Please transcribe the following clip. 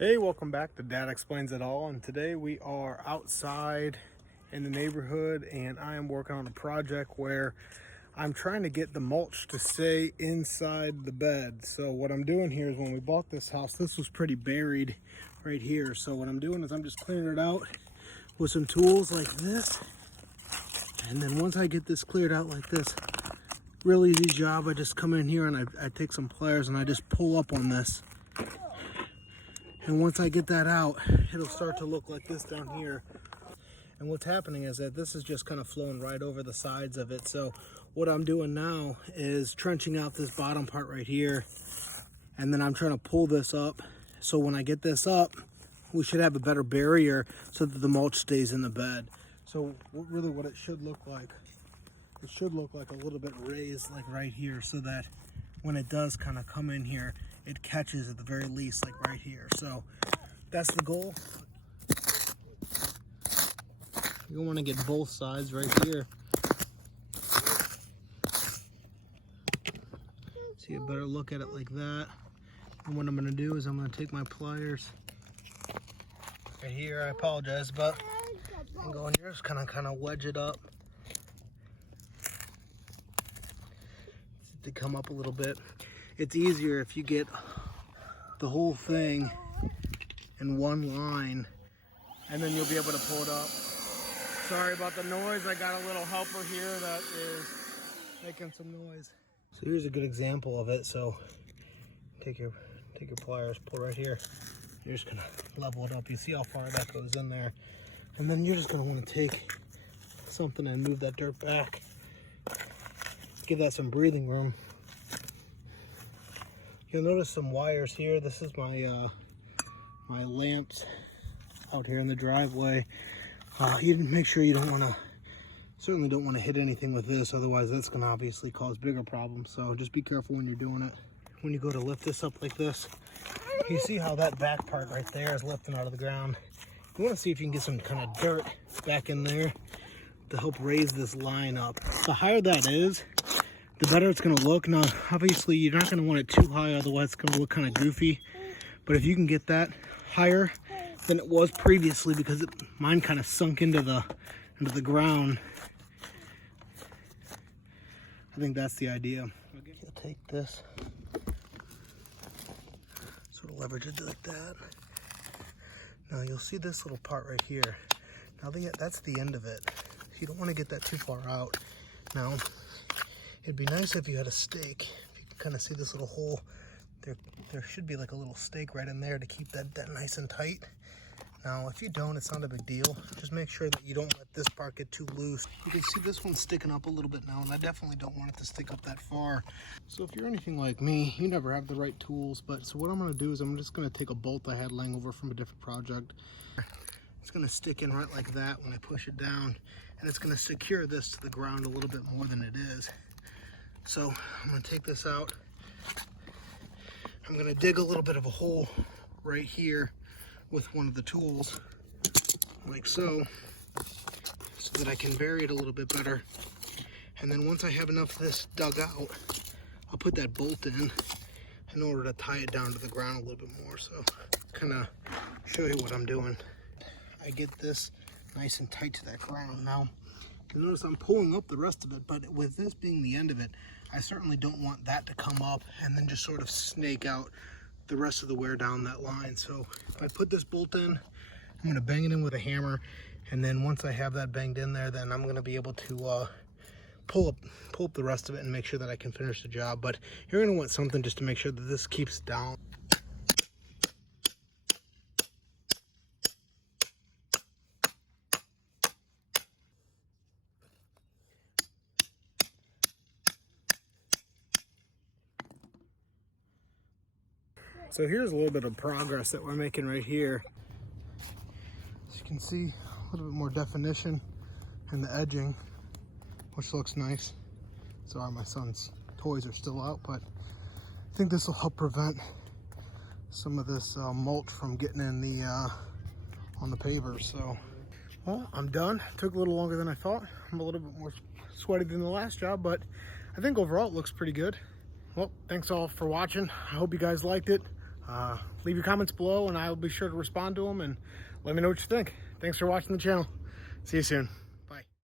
Hey, welcome back to Dad Explains It All, and today we are outside in the neighborhood and I am working on a project where I'm trying to get the mulch to stay inside the bed. So what I'm doing here is, when we bought this house, this was pretty buried right here. So what I'm doing is I'm just clearing it out with some tools like this, and then once I get this cleared out like this, real easy job, I just come in here and I take some pliers and I just pull up on this. And once I get that out, it'll start to look like this down here. And what's happening is that this is just kind of flowing right over the sides of it. So what I'm doing now is trenching out this bottom part right here. And then I'm trying to pull this up. So when I get this up, we should have a better barrier so that the mulch stays in the bed. So really what it should look like, it should look like a little bit raised, like right here, so that when it does kind of come in here, it catches at the very least, like right here. So that's the goal. You want to get both sides right here. So you better look at it like that. And what I'm going to do is I'm going to take my pliers right here. I apologize, but I'm going here, just kind of wedge it up to come up a little bit. It's easier if you get the whole thing in one line, and then you'll be able to pull it up. Sorry about the noise. I got a little helper here that is making some noise. So here's a good example of it. So take your pliers, pull right here. You're just gonna level it up. You see how far that goes in there, and then you're just gonna want to take something and move that dirt back. Give that some breathing room. You'll notice some wires here. This is my my lamps out here in the driveway. You make sure you certainly don't want to hit anything with this, otherwise that's going to obviously cause bigger problems. So just be careful when you're doing it. When you go to lift this up like this, you see how that back part right there is lifting out of the ground. You want to see if you can get some kind of dirt back in there to help raise this line up. The higher that is, the better it's going to look. Now, obviously, you're not going to want it too high, otherwise it's going to look kind of goofy. But if you can get that higher than it was previously, because mine kind of sunk into the ground, I think that's the idea. You'll take this, sort of leverage it like that. Now, you'll see this little part right here. Now, that's the end of it. You don't want to get that too far out. Now, it'd be nice if you had a stake. If you can kind of see this little hole, there should be like a little stake right in there to keep that nice and tight. Now, if you don't, it's not a big deal. Just make sure that you don't let this part get too loose. You can see this one's sticking up a little bit now, and I definitely don't want it to stick up that far. So if you're anything like me, you never have the right tools. So what I'm going to do is I'm just going to take a bolt I had laying over from a different project. It's going to stick in right like that when I push it down, and it's going to secure this to the ground a little bit more than it is. So I'm going to take this out. I'm going to dig a little bit of a hole right here with one of the tools, like so that I can bury it a little bit better. And then once I have enough of this dug out, I'll put that bolt in order to tie it down to the ground a little bit more. So kind of show you what I'm doing. I get this nice and tight to that ground. Now, you'll notice I'm pulling up the rest of it, but with this being the end of it, I certainly don't want that to come up and then just sort of snake out the rest of the wear down that line. So if I put this bolt in, I'm going to bang it in with a hammer, and then once I have that banged in there, then I'm going to be able to pull up the rest of it and make sure that I can finish the job. But you're going to want something just to make sure that this keeps down. So here's a little bit of progress that we're making right here. As you can see, a little bit more definition in the edging, which looks nice. Sorry, my son's toys are still out, but I think this will help prevent some of this mulch from getting in the on the paver. So, well, I'm done. It took a little longer than I thought. I'm a little bit more sweaty than the last job, but I think overall it looks pretty good. Well, thanks all for watching. I hope you guys liked it. Leave your comments below and I will be sure to respond to them and let me know what you think. Thanks for watching the channel. See you soon.